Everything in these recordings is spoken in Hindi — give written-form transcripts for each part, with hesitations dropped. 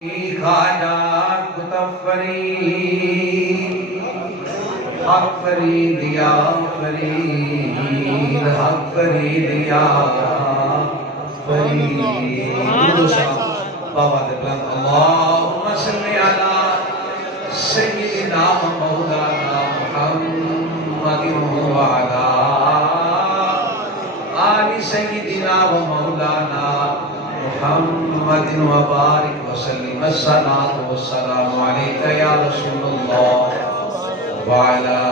खाजा हक फरीद या फरीद हक फरीद या फरीद बाबा दे बुलंद अल्लाहुम्मा सल्ली अला सय्यिदिना व मौलाना मुहम्मदिन व अला आलि सय्यिदिना व मौलाना मुहम्मदिन व बारिक व सल्लिम अस्सलातु वस्सलामु अलैका या रसूलल्लाह व अला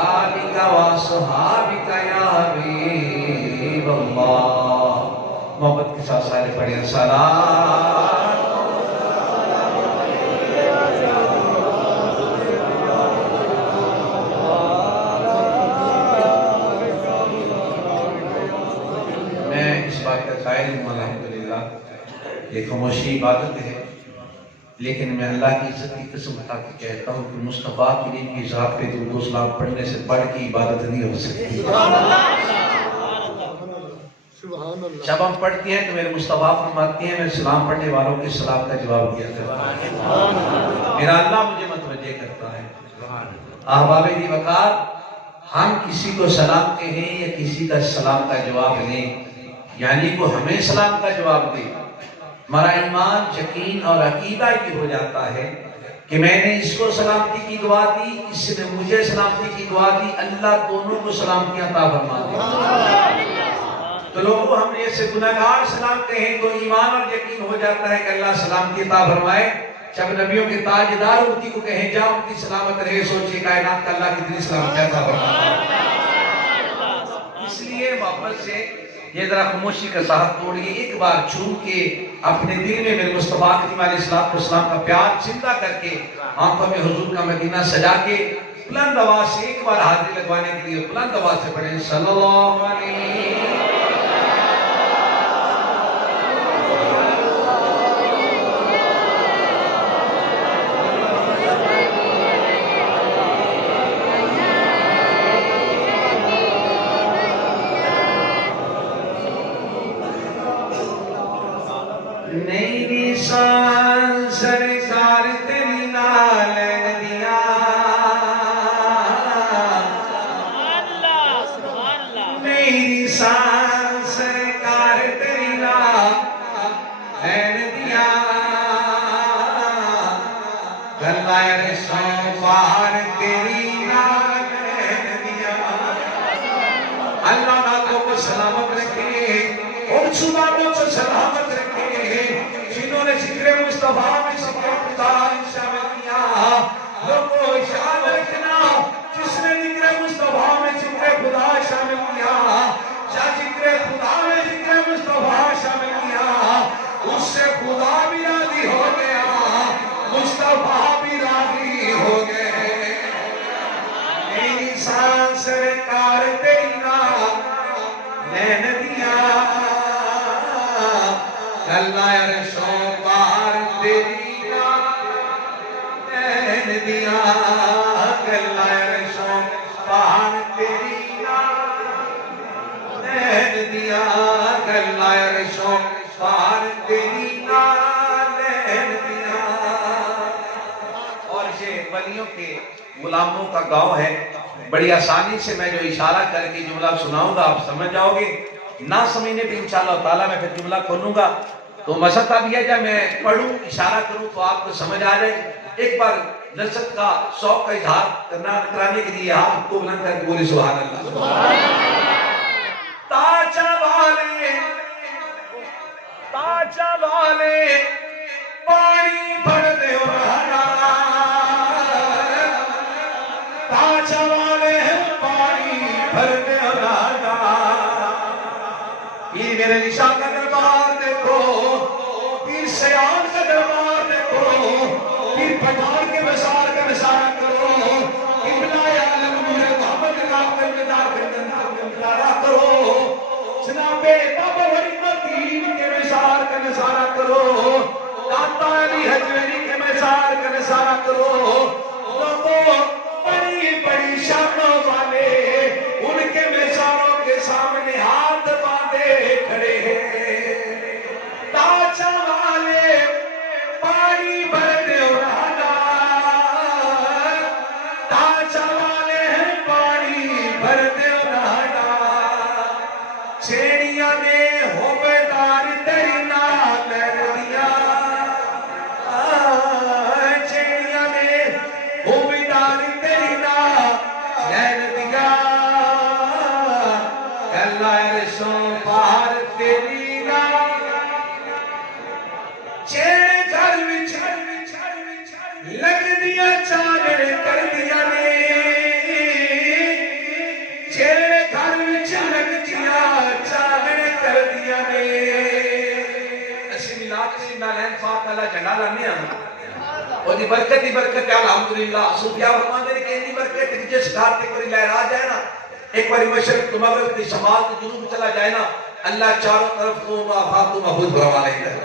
आलिका व अस्हाबिका या हबीबल्लाह। मोहब्बत के साथ सारे पढ़े सलाम। ये खामोशी इबादत है, लेकिन मैं अल्लाह की इज्जत की कसम उठा के कहता हूँ कि मुस्तफ़ा की की ज़ात पे दुरूद सलाम पढ़ने से बढ़ की इबादत नहीं हो सकती। जब हम पढ़ते हैं तो मेरे मुस्तफ़ा फरमाते हैं मैं सलाम पढ़ने वालों के सलाम का जवाब दिया करता हूँ। मेरा अल्लाह मुझे मतवज्जे करता है। अहबाब दी वकार, हम किसी को सलाम कहें या किसी का सलाम का जवाब लें, यानी को हमें सलाम का जवाब दे, हमारा ईमान यकीन और अकीदा ये हो जाता है कि मैंने इसको सलामती की दुआ दी, इसने मुझे सलामती की दुआ दी, अल्लाह दोनों को सलामती अता फरमा दे। तो लोगों हम ऐसे गुनाहगार सलाम कहें तो ईमान और यकीन हो जाता है कि अल्लाह सलामती अता फरमाए। जब नबियों के ताजदार उनकी को कहें जाओ उनकी सलामत रहे, सोचिए कायनात का अल्लाह कितनी सलामती अता फरमाए। इसलिए मोहब्बत से ये जरा खामोशी का साहब तोड़िए, एक बार झूम के अपने दिल में मेरे मुस्तफा करीम अलैहिस्सलाम का प्यार जिंदा करके आंखों में हुजूर का मदीना सजा के बुलंद आवाज से एक बार हाजिरी लगवाने के लिए बुलंद आवाज से पढ़ें सल्लल्लाहु अलैहि। मेरी शान सरकार तेरी नाल दिया, मेरी शान सरकार तेरी नाल दिया, गल्ला रसों पार तेरी नाल दिया। अल्लाह ना को सलामत रखे और जुबानों को सलामत रखे, जिन्होंने जिक्र मुस्तफा में जिक्र खुदा शामिल किया, लोगों याद रखना जिसने जिक्र मुस्तफा में जिक्र खुदा शामिल किया या जिक्र खुदा में जिक्र मुस्तफा शामिल किया, उससे खुदा भी राजी हो गया, मुस्तफा भी राजी हो गए। मेरी शान सरकार तेरी नाल नैन दिया, अल्लाह रसों पार तेरी नैन दिया, अल्लाह रसों पार तेरी नैन दिया, अल्लाह रसों पार तेरी नैन दिया। और ये वलियों के गुलामों का गांव है। बड़ी आसानी से मैं जो इशारा करके जुमला सुनाऊंगा आप समझ जाओगे, ना समझने पे इंशाअल्लाह ताला मैं फिर जुमला खोलूंगा। तो मसला अब यह जब मैं पढ़ूं इशारा करूं तो आपको समझ आ जाए। एक बार लज्जत का शौक का इजहार कराने के लिए हाथ को बुलंद करके बोले सुभान अल्लाह। ताजा वाले पानी भर दे ताजा वाले पानी भर दे पीर मेरे निशान का दरबार देखो, पीर सयान का दरबार देखो, पीर पठान के बसार का नजारा करो, इब्ला आलम मुरे मोहम्मद का नजारा करो, जनाबे बाबा वलीउद्दीन के बसार का नजारा करो, दाता अली हजवेरी के बसार का नजारा करो। लोगों बड़ी बड़ी शानों वाले उनके बेचारों के सामने हाथ बांधे खड़े हैं। ताजा वाले लग दिया चानन कर दिया ने जेड़े घर विच लग दिया चानन कर दिया ने असि मिलाद से नालैन पाक वाला झंडा लाने आ ओदी बरकत ही बरकत है अल्हम्दुलिल्लाह सूफिया फरमाते हैं कि इतनी बरकत है जिस घर ते कोई लहरा जाए ना एक बार मशरिक तो मगरिब की शमाल तो जुनूब चला जाए ना अल्लाह चारों तरफ को माफात महफूज फरमा लेता है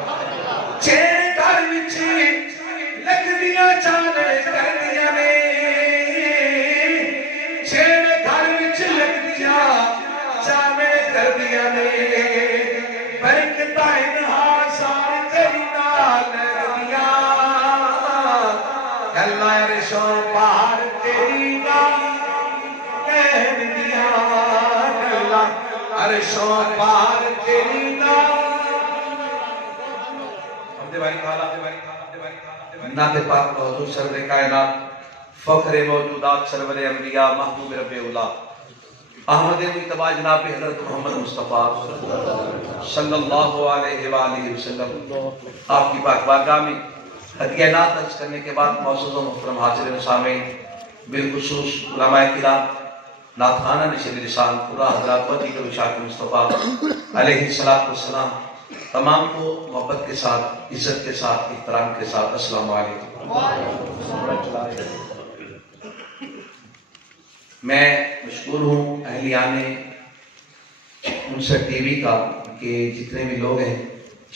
जेड़े घर विच लग दिया चानन कर दिया ने जेड़े घर विच लग दिया चानन कर दिया ने बरकतां इनहार सार तेरी नाल दिया अल्लाह रशो पहाड़ तेरी नाल कहन दिया अल्लाह अरशो पहाड़ तेरी नाल अपने भाई खाला नाते पाक मौजूद सरवर कायनात फखरे मौजूदात सरवर अंबिया महबूब रब्बे उला अहमद मुज्तबा जनाब हजरत मोहम्मद मुस्तफा सल्लल्लाहु अलैहि वसल्लम आपकी पाक बारगाह में हदिया नात अर्ज करने के बाद मौजूद मुहतरम हाजिर सामीन बिलखुसूस उलमाए किराम नाथखाना नशीर लिसान पूरा हजरात व दीगर उशाक मुस्तफा अलैहि सलातो वस्सलाम तमाम को मोहब्बत के साथ इज्जत के साथ इहतराम के साथ अस्सलाम वालेकुम। मैं मशकूर हूँ अहलियाने उनसे टीवी का कि जितने भी लोग हैं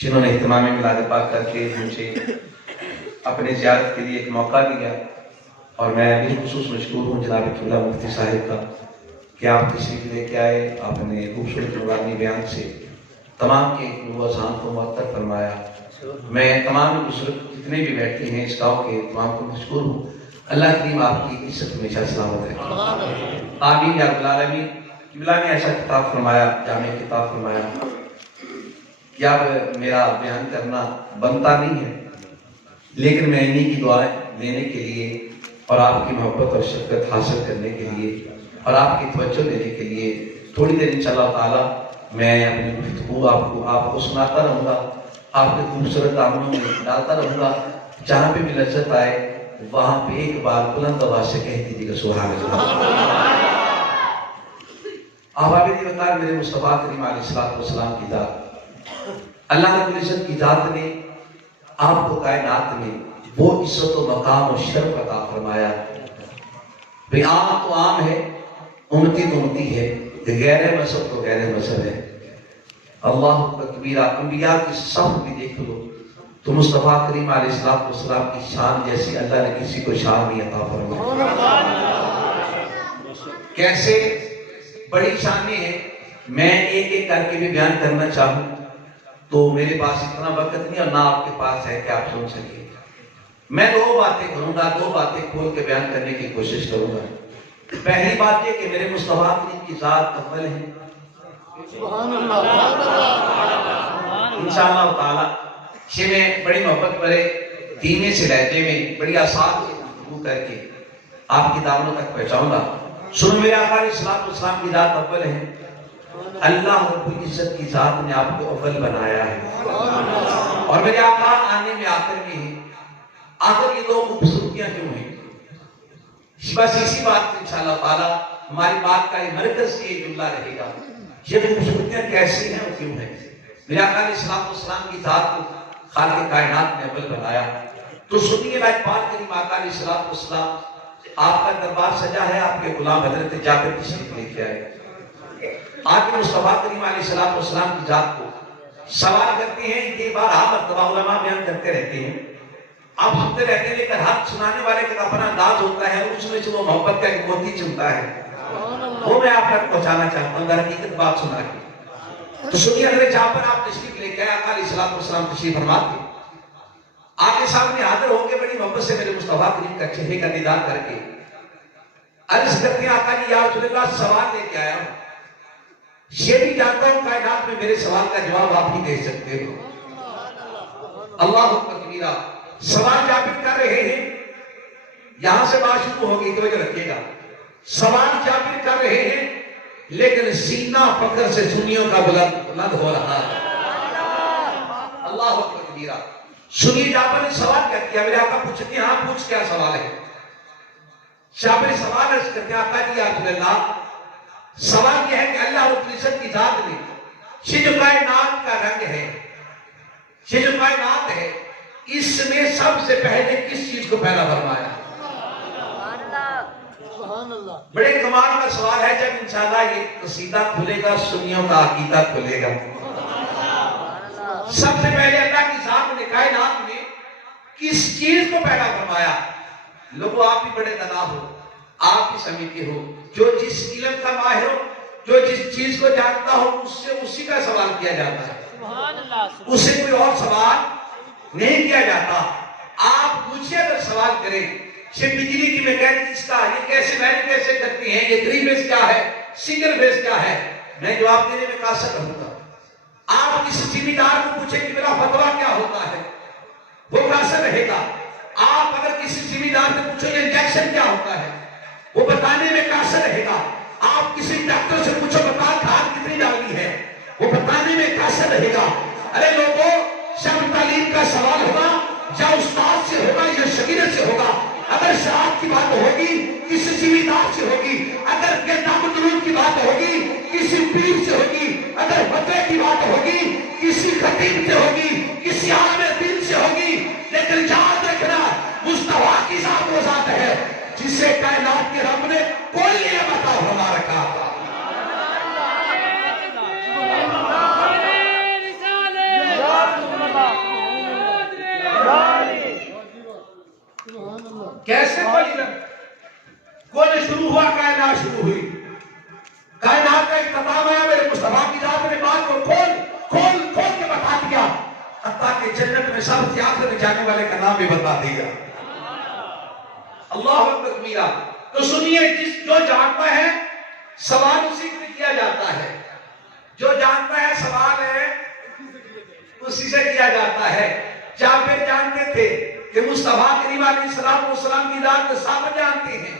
जिन्होंने इत्मीनान मिलाद पाक करके मुझे अपने ज़ियारत के लिए एक मौका दिया और मैं बिलखुसूस मशकूर हूँ जनाब किबला मुफ्ती साहिब का कि आप तशरीफ लेके आए आपने खूबसूरत नुरानी बयान से तमाम के अज़ान को मुअत्तर फरमाया। मैं तमाम बुजुर्ग जितने भी बैठे हैं इस गाँव के तमाम को मशकूर हूँ। अल्लाह करीम आपकी इज्जत हमेशा सलामत है आमीन या रब्बल आलमीन। किबला ने ऐसा किताब फरमाया जामे किताब फरमाया कि अब मेरा बयान करना बनता नहीं है लेकिन मैं इन्हीं की दुआएं लेने के लिए और आपकी मोहब्बत और शफ़क़त हासिल करने के लिए और आपकी तवज्जो लेने के लिए थोड़ी देर इंशाअल्लाह ताला मैं अपनी गुफ्तगू आपको सुनाता रहूँगा आपके खूबसूरत दामनों में डालता रहूँगा जहाँ पे भी लज्जत आए वहाँ पे एक बार बुलंद आवाज से कह दीजिएगा सुभान अल्लाह। आवाज़ दी वकार मेरे मुस्तफ़ा करीम अलैहिस्सलाम की जात अल्लाह रब्बुल इज़्ज़त की जात ने आपको कायनात में वो इज्जत व मकाम और शर्फ अता फरमाया। भाई आम तो आम है उम्मती तो उम्मती है गैर मजहब तो गैर मजहब है। अल्लाह कबीरा अंबिया की सब भी देख लो तो मुस्तफ़ा करीम अलैहिस्सलाम की शान जैसी अल्लाह ने किसी को शान नहीं अता फरमाई। कैसे बड़ी शानें हैं मैं एक एक करके भी बयान करना चाहूँ तो मेरे पास इतना वक्त नहीं और ना आपके पास है कि आप सुन सके। मैं दो बातें करूंगा दो बातें खोल के बयान करने की कोशिश करूंगा। पहली बात ये कि मेरे मुस्तफ़ा की जात अव्वल है इंशाअल्लाह ताला से मैं बड़ी मोहब्बत भरे धीमे से लहजे में बड़ी आसान से गुफ्तगू करके आपकी दामनों तक पहुंचाऊंगा। सुनो मेरे आका अलैहिस्सलाम की जात अव्वल है। अल्लाह रब्बुल इज़्ज़त की जात ने आपको अव्वल बनाया है और मेरे आका आने में आखिर में है। आखिर ये दो खूबसूरतियां क्यों हैं? बस इसी बात से इंशाअल्लाह ताला हमारी बात का मरकज ये जुमला रहेगा। ये खूबसूरतियां कैसी हैं और क्यों हैं? मेरे आका अलैहिस्सलाम की जात को खालिक कायनात ने अव्वल बनाया। तो सुनिए लाइक बात करीम आका अलैहिस्सलाम आपका दरबार सजा है आपके गुलाम हजरत जाबिर तशरीफ लेके आए। आज मुस्तफ़ा करीम अलैहिस्सलाम की जात को सवाल करते हैं ये बार मर्तबा उलमा बयान करते रहते हैं आप सुनते रहते हैं लेकिन हर सुनाने वाले का अपना अंदाज होता है उसमें से वो मोहब्बत का एक मोती चुनता है वो मैं आप तक पहुंचाना चाहता हूँ हकीकत बात सुना के। तो सुनिए अगर जहां पर आप तशरीफ लेके आए आका अलैहिस्सलाम तशरीफ फरमाते आपके सामने हाजिर होकर बड़ी मोहब्बत से मेरे मुस्तफ़ा करीम का चेहरे का दीदार करके अर्ज करते हैं आका जी या रसूलल्लाह सवाल लेके आया हूं। ये भी जानता हूं कायनात में मेरे सवाल का जवाब आप ही दे सकते हो। अल्लाह कबीरा सवाल जाबिर कर रहे हैं यहां से बात शुरू होगी तो रखिएगा। सवाल जाबिर कर रहे हैं लेकिन सीना फख्र से सुन्नियों का बुलंद हो रहा है। अल्लाह कबीरा सुनिए जाफर ने सवाल क्या किया। मेरे आका पूछे कि हाँ पूछ, क्या सवाल है। जाफर ने सवाल अर्ज करके आका जी या रसूल अल्लाह, सवाल यह है कि अल्लाह रब्बुल इज्जत की जात ने ये जो कायनात का रंग है, ये जो कायनात है, इसमें सबसे पहले किस चीज को पैदा फरमाया। बड़े कमाल का सवाल है। जब इंशाअल्लाह ये कसीदा खुलेगा, सुन्नियों का अकीदा खुलेगा। सबसे पहले अल्लाह की जात ने कायनात में किस चीज को पैदा फरमाया। लोगों आप भी बड़े दना हो, आप भी समीके हो, जो जिस इल्म का माहिर हो, जो जिस चीज को जानता हो, उससे उसी का सवाल किया जाता है, उससे कोई और सवाल नहीं किया जाता। आप पूछिए, अगर सवाल करें ये बिजली की मैकेनिक्स का, ये कैसे मैन्युफैक्चर करती है, ये थ्री फेज क्या है, सिंगल फेज क्या है, मैं जवाब देने में कासर रहूंगा। आप किसी जिम्मेदार को पूछे कि मेरा फतवा क्या होता है, वो कासर रहेगा। आप अगर किसी जिम्मेदार से पूछो ये इंजेक्शन क्या होता है, वो बताने में कासर रहेगा। आप किसी डॉक्टर से पूछो बता खाद कितनी डालनी है, वो बताने में कासर रहेगा। अरे लोगों, शब तालीम का सवाल होगा या उस्ताद से होगा या शगीरत से होगा। अगर शराब की बात होगी किसी जिम्मेदार से होगी, अगर गेंदामुद्दून की बात होगी किसी पीर से होगी, अगर फतवे की बात होगी किसी खतीब से होगी, किसी आलिम दीन से होगी। लेकिन याद रखना, मुस्तफा की जात वो जात है जिसे कायनात के रब ने कोई नहीं बता फरमा रखा था। कैसे कौन शुरू हुआ, कायनात शुरू हुई, कायनात का इख्तिताम आया। मेरे मुस्तफा की जात ने बात को खोल खोल खोल के बता दिया, हत्ता के जन्नत में सबसे आखिर में जाने वाले का नाम भी बता दिया। अल्लाह अकबर कबीरा। तो सुनिए, जो जानता है सवाल उसी से किया जाता है, जो जानता है सवाल है उसी से किया जाता है। जाफर जानते थे कि मुस्तफा करीम अलैहिस्सलाम की जात सब जानते हैं,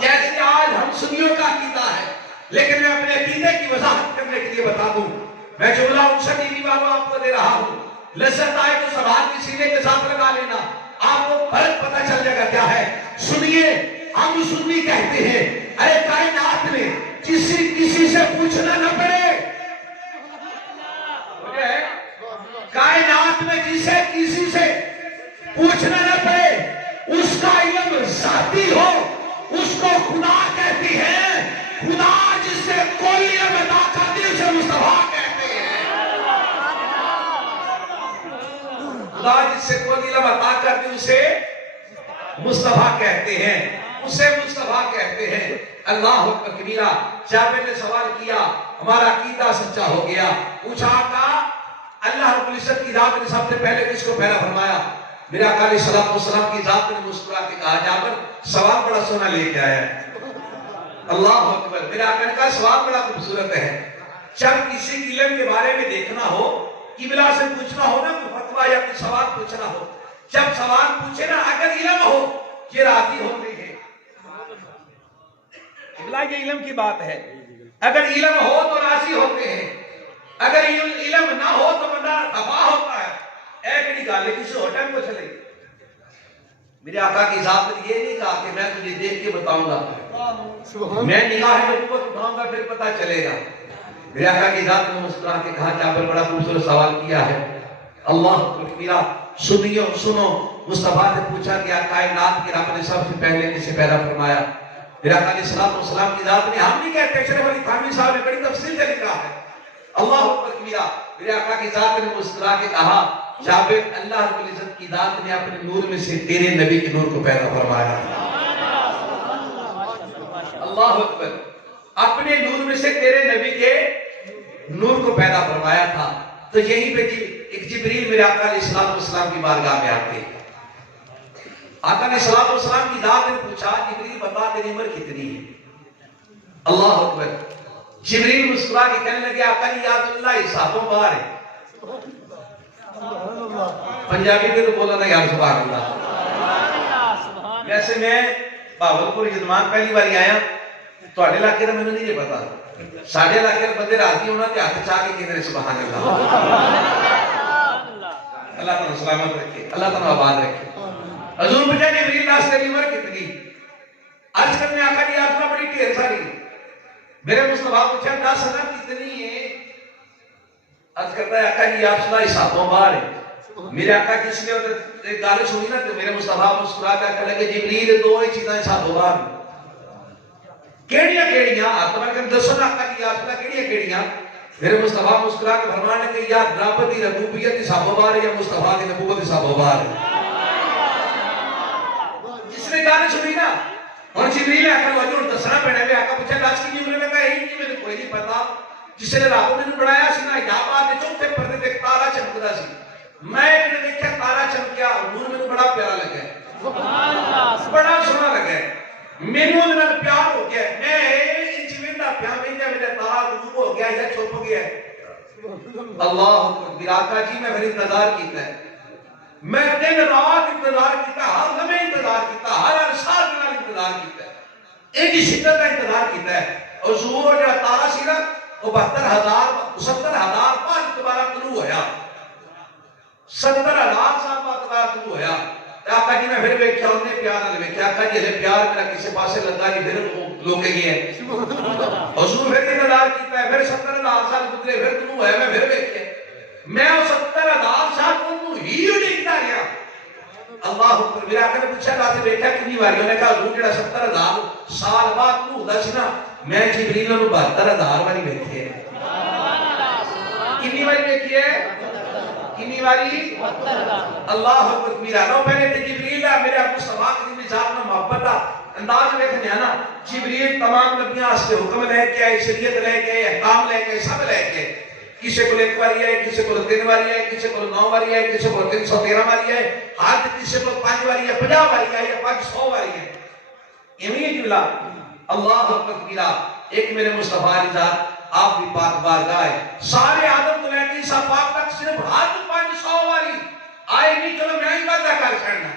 जैसे आज हम सुन्नियों का अकीदा है। लेकिन मैं अपने अकीदे की वजाहत करने के लिए बता दूं, मैं जुमला उनसे टीवी वालों आपको दे रहा हूं। लज्जत आए तो सवाल की सीने के साथ लगा लेना, आपको फर्क पता चल जाएगा क्या है। सुनिए, हम सुन्नी कहते हैं, अरे कायनात में किसी से पूछना न पड़े, कायनात में जिसे किसी से पूछना न पड़े, उसका इल्म जाती हो, उसको खुदा कहती है। खुदा जिससे कोई इल्म अता कर दी उसे मुस्तफा कहते हैं। खुदा जिससे कोई इल्म अता कर दी उसे मुस्तफा कहते हैं, उसे मुस्तफा कहते हैं। अल्लाह अकबर कबीरा। जाफर ने सवाल किया, हमारा अकीदा सच्चा हो गया। पूछा का अल्लाह रब्बुल इज्जत की जात ने सबसे पहले किसको पैदा फरमाया। मेरे आका अलैहिस्सलाम की जात ने मुस्कुरा के कहा, जाफर सवाल बड़ा सोना लेके आया है। अल्लाह अकबर। मेरे आका ने कहा सवाल बड़ा खूबसूरत है। जब किसी इल्म के बारे में देखना हो, किबला से पूछना हो ना, कोई फतवा या कोई सवाल पूछना हो, जब सवाल पूछे ना, अगर इल्म हो ये राजी होते हैं। किबला ये इल्म की बात है, अगर इल्म हो तो राजी होते हैं, अगर इल्म ना हो तो बंदा तबाह होता है। एक गल किसी होटल को चले, मेरे आका की जात ने ये नहीं कहा कि मैं तुझे देख के बताऊंगा, मैं निगाह नबूवत उठाऊंगा फिर पता चलेगा। मेरे आका की जात ने मुस्कुरा के कहा, जाफर बड़ा खूबसूरत सवाल किया है। अल्लाह मेरा सुनियो सुनो। मुस्तफा ने पूछा कि कायनात के रब ने सबसे पहले किसे पैदा फरमाया। मेरे आका अलैहिस्सलाम की जात ने, हम नहीं कहते, अशरफ अली थानवी साहब ने बड़ी तफसील से लिखा है। अल्लाह अकबर किया। मेरे आका की जात ने मुस्कुरा के कहा, जाफर अल्लाह रब्बुल इज्जत की जात ने अपने नूर में से तेरे नबी के नूर को पैदा फरमाया। अल्लाह अकबर। अपने नूर में से तेरे नबी के नूर को पैदा फरमाया था। तो यहीं पे एक जिब्रील मेरे आका अलैहिस्सलाम की बारगाह में आते, आका अलैहिस्सलाम की जात ने पूछा, जिब्रील बता तेरी उम्र कितनी है। अल्लाह अकबर। जिब्रील मुस्कुरा के कहने लगे, आका या रसूलल्लाह हिसाबों बाहर है। पंजाबी में तो बोला ना यार सुभान अल्लाह। वैसे मैं भावलपुर यजमान पहली बार आया, ਤੁਹਾਡੇ ਇਲਾਕੇ ਦਾ ਮੈਨੂੰ नहीं पता, ਸਾਡੇ ਇਲਾਕੇ ਦੇ ਬੰਦੇ ਰਾਜ਼ੀ ਹੋਣਾ ਤੇ ਹੱਥ ਚਾਹ ਕੇ ਕਹਿੰਦੇ ਸੁਭਾਨ अल्लाह। अल्लाह तुम सलामत रखे, अल्लाह तुम आबाद रखे। हजूर पूछा जिब्रील दास तेरी उम्र कितनी? अर्ज करने आका जी आपका बड़ी ढेर सारी। मेरे मुस्तफा पूछा 10 ना कितनी है? अर्ज करता है आका जी आप सदा हिसाबों बाहर है। मेरे आका जिसने एक गाली सुनी ना तो मेरे मुस्तफा मुस्कुरा कर कहने लगे जिब्रील दो ही चीजें हिसाबों बाहर केड़ियां केड़ियां आत्मा के दसो ना आका जी आप सदा केड़ियां केड़ियां? मेरे मुस्तफा मुस्कुरा के फरमाने लगे या रब दी रबूबियत हिसाबों बाहर है या मुस्तफा दी नबूवत हिसाबों बाहर है। जिसने गाली सुनी ना और जिब्रील आका वजू दसना पैना वे आका पूछा 10 की उम्र में कहा यही नहीं मैंने कोई नहीं पता। जिसने रब ने बनाया सी ना हिजाबात दे चौथे पर्दे ते तारा चमकदा सी। मैं जब देखा तारा चमकिया नूर मेनू बड़ा प्यारा लगा, सुभान अल्लाह, बड़ा सोहना लगा, मेनू उहदे नाल प्यार हो गया। मैं इंच वेंदा प्या वेंदा मेरा तारा गुम हो गया या छुप गया। अल्लाह अकबर। आका जी मैं फिर इंतजार कीता है, मैं दिन रात इंतजार किया, हर लम्हे इंतजार किया, हर अरसाल नाल इंतजार किया, एक ही शिद्दत का इंतजार किया है। और ज़ुहूर जो तारा सी ना वो 72,000 बार दोबारा तलू होया, 70,000 साल बाद दोबारा तलू होया। आका जी मैं फिर वेख्या उन्हें प्यार नाल वेख्या। आका जी हले प्यार मेरा किसी पासे लगा नहीं, फिर लोके गए हुजूर फिर इंतजार किया है, फिर 70,000 साल गुजरे, फिर तलू होया, मैं फिर वेख्या, मैं 70,000 साल उन्होंने ही उड़ीकदा रहा। अल्लाह अकबर। मेरे आका ने पूछा रात वेख्या कितनी बारी? उन्हें कहा हजूर जेड़ा 70,000 साल बाद तलू होता सी ना मैं जिब्रील नूं 72,000 बारी वेखे। कितनी बारी वेखी है? कितनी बारी? 72,000। अल्लाह अकबर। मेरा नो पहले ते जिब्रील है मेरे मुस्तफा की मिजाज में मोहब्बत दा अंदाज देखने है ना। जिब्रील तमाम नबियां वास्ते हुक्म लेके आए, शरीयत लेके आए, अहकाम लेके आए, सब लेके आए। किसी को एक बारी आए, किसी को 3 बारी आए, किसी को 9 बारी आए, किसी को 313 बारी आए, हद किसी को 5 बारी है, 50 बारी आए या 500 बारी है। इन्हीं जुमला अल्लाह अकबर। मेरा एक मेरे मुस्तफा रिजात आप भी पाक बारगाह है, सारे आदम को लेकर ईसा पाक तक सिर्फ हद 500 बारी आए नहीं। चलो मैं ही वादा कर छड़ना,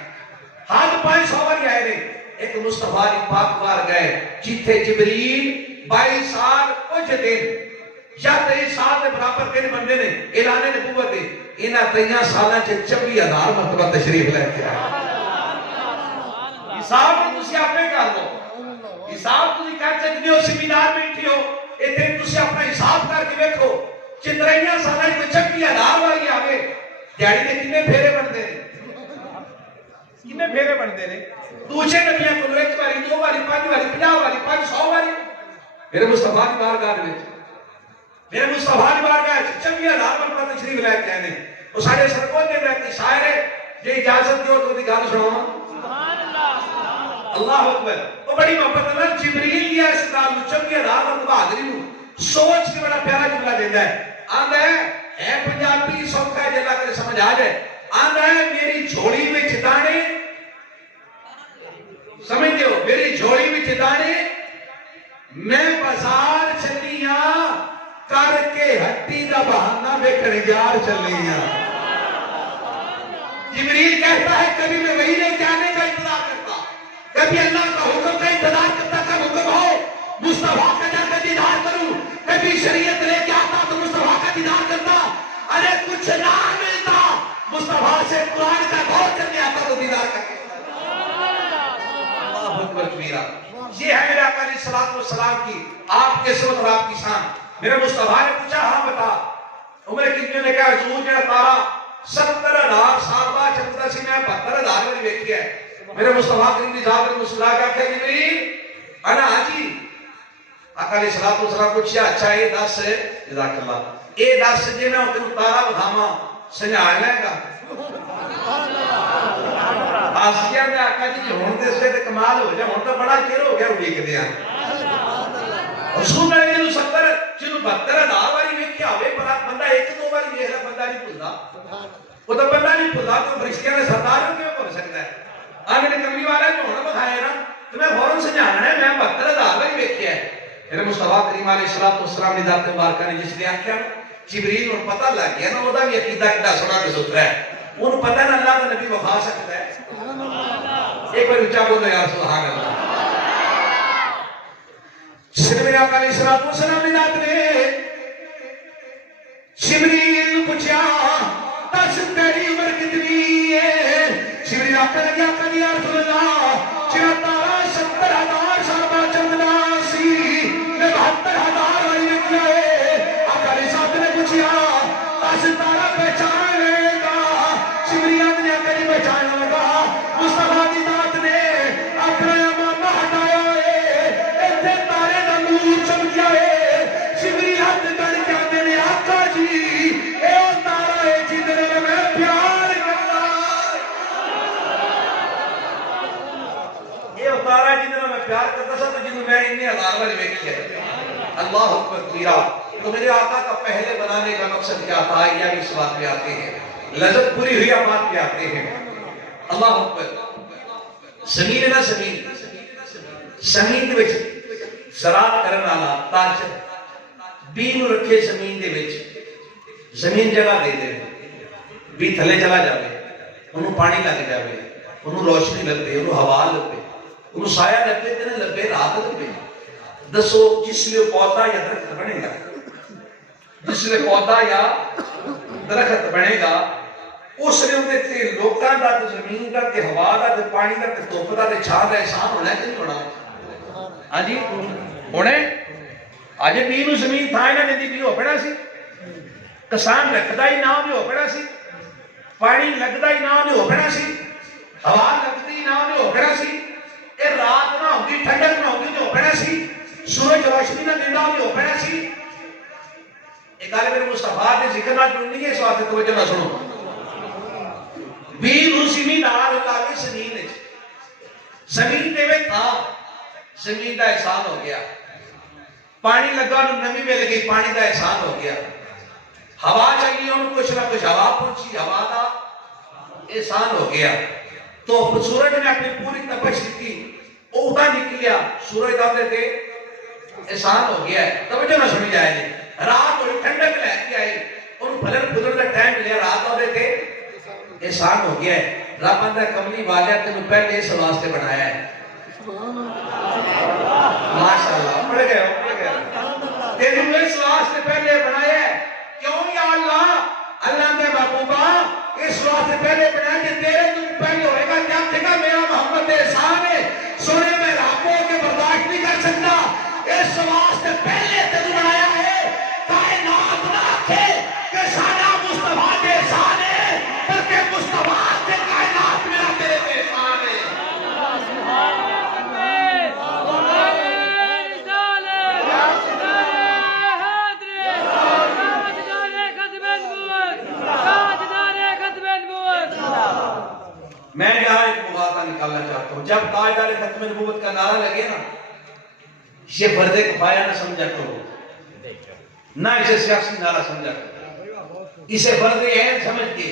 हद 500 बारी आए ने। एक मुस्तफा दी पाक बारगाह जिथे जिब्रील 22 साल कुछ दिन या 23 साल के बराबर दिन बंदे ने ऐलाने नबूवत है, इन्हां 23 सालां च 24,000 मरतबा तशरीफ लेके आए। हिसाब तुसी आपे कर लो, हिसाब तुसी कर सकते हो। सेमिनार बैठे हो इतने तुसी अपना हिसाब करके देखो, 53 सालां च 26,000 बारी आवे, दिहाड़ी दे कितने फेरे बनते हैं? कितने फेरे बनते हैं? दूसरे नबियां को एक बारी, 2 बारी, 5 बारी, 50 बारी, 500 बारी। मेरे मुस्तफा की बारगाह में, मेरे मुस्तफा की बारगाह 26,000 मरतबा तशरीफ लेके आए ने। वो सारे सरकों दे व्यक्ति शायर है, जे इजाजत दियो तो दी गल सुनावा। सुभान अल्लाह, अल्लाह अकबर। वो बड़ी मोहब्बत है जिब्रील की इस गाल नु 26,000 मरतबा हाजिरी नु सोच के बड़ा प्यारा जुमला देता है। आंदा है पंजाबी सौखा है जला कर समझ आ जाए। आंदा है मेरी झोली में दाने, समझते हो, मेरी झोली में दाने, मैं बाजार चलिया करके हट्टी का बहाना वेखण यार चलिया। जिब्रील कहता है कभी मैं वही लेके आने का इंतजार करता, कभी अल्लाह का हुक्म का इंतजार करता, कब हुक्म हो मुस्तफा का जाकर दीदार करूं, कभी शरीयत लेके आता तो मुस्तफा का दीदार करता, अरे कुछ ना मिलता मुस्तफा से कुरान का गौर करने आता तो दीदार करके। अल्लाह अकबर मेरा। ये है मेरे आका अलैहिस्सलातु वस्सलाम की आपके सूरत और आपकी शान। मेरे मुस्तफा ने पूछा हाँ बता उम्र कितनी? ने कहा हजूर जेड़ा तारा 70,000 साल बाद चमकदा सी मैं 72,000 बारी वेखी है। मेरे मुस्तफा करीम दी जात ने मुस्कुरा के आख्या जिब्रील अना हाजी। आका अलैहिस्सलातु वस्सलाम पूछा अच्छा ये दस जज़ाकल्लाह, ये दस जे मैं तेनू तारा विखावां संभाल लेगा? आसिया ने आका जी हुण दसे ते कमाल हो जाए, हुण तो बड़ा चिर हो गया उड़ीकदे आ। रसूल ने जिन्हों 70 जिन्हों 72,000 बारी वेख्या होवे, पर बंदा 1-2 बारी वेख ले बंदा नहीं भुलदा, वो तो बंदा नहीं भुलदा तो फरिश्तियां ने सरदार क्यों भुल सकता है? आगे ने कमली वाला जो हुण विखाया ना तो मैं फौरन समझाना है मैं 72,000 बारी वेख्या है। मेरे मुस्तफा करीम अलैहिस्सलातु वस्सलाम ने जात मुबारक ने जिसने आख्या जिब्रील को पता लग गया ना ओदा भी अकीदा कितना सोना ते सुथरा है, उन्हें पता ना अल्लाह का नबी वफा सकता है। एक बार ऊंचा बोलो यार सुभान अल्लाह। मेरे आका अलैहिस्सलातु वस्सलाम ने जात ने जिब्रील पूछा दस तेरी उम्र आकर लगे आका या रसूल अल्लाह चिरा तारा 70,000 साहबा चंदना सी मैं 72,000 वाली ने किया है। आका ने साथ ने पूछा दस तारा पहचान लेगा? शिवरियात ने आका जी पहचान लगा। मुस्तफा दी दात ने अपना मामा हटाया है इतने तारे का नूर चमकिया है। शिवरियात कर क्या देने आका जी ए ओ तारा है जिधर मैं प्यार करता ये तारा जिधर मैं प्यार करता था तो जिन्होंने मैं इन्हें हजार वाली वेखी है। अल्लाह अकबर कबीरा। तो मेरे आका का पहले बनाने का मकसद क्या था या इस बात पे आते हैं लज़्ज़त पूरी हुई बात पे आते हैं। अल्लाह अकबर ज़मीन है ना ज़मीन दे विच ज़राअत करन वाला ताजर बीन रखे ज़मीन दे विच ज़मीन जगह दे दे भी थले चला जाए उन्होंने पानी लग जाए उन्होंने रोशनी लगे उन्होंने हवा लगे उन्होंने साया लगे दिन लगे रात लगे। दसो जिसले पौधा या दरख्त बनेगा जिसले पौधा या दरख्त बनेगा उसने उहदे ते लोकां दा ते ज़मीन दा ते हवा दा ते पानी दा ते धुप दा ते छां दा एहसान होना कि नहीं होना? हां जी होने अज भी नूं ज़मीन थां इन्हां ने दी हो पैना सी किसान रखदा ही ना हो पैना सी पानी लगदा ही ना हो पैना सी हवा लगदी ना हो पैना सी ए रात ना होंदी ठंडक ना होंदी हो पैना सी सूरज रोशनी ना देना हो पैना सी। एक गल मेरे मुस्तफा दे जिक्र नाल जुड़नी है इस वास्ते तवज्जो ना सुनो। बीन ज़मींदार लागे ज़मीन दे में था ज़मीन का एहसान हो गया पानी लगा नमी मिल गई पानी का एहसान हो गया हवा चाहिए उन्होंने कुछ ना कुछ हवा पहुंची हवा का एहसान हो गया। तो सूरज ने अपनी पूरी तपश की उदा निकलिया सूरज का एहसान हो गया है। तवज्जो ना सुनी जाए रात होई ठंडक लैके आई उन्होंने फलन फुलन का टाइम मिलिया रात होते थे एहसान हो गया है। रब अंदर कमली वालिया तेन पहले इस वास्ते बनाया है। माशाअल्लाह पढ़ गए तेन इस वास्ते पहले बनाया है। क्यों या अल्लाह अल्लाह के महबूबा इस वास्ते पहले बनाया कि तेरे तुम पहले होएगा क्या देगा मेरा मोहम्मद एहसान है सोने में राबो के बर्दाश्त नहीं कर सकता इस वास्ते पहले तेन बनाया है। कायनात ना थे कि सारा मुस्तफा के एहसान है बल्कि मुस्तफा से कायनात मेरा तेरे पे एहसान है। मैं यहाँ एक मुवादा निकालना चाहता हूँ जब ताजदार खत्म नबूवत का नारा लगे ना ये फर्ज़े किफ़ाया ना समझा करो ना इसे सियासी नारा समझा करो इसे फर्ज़े ऐन समझ के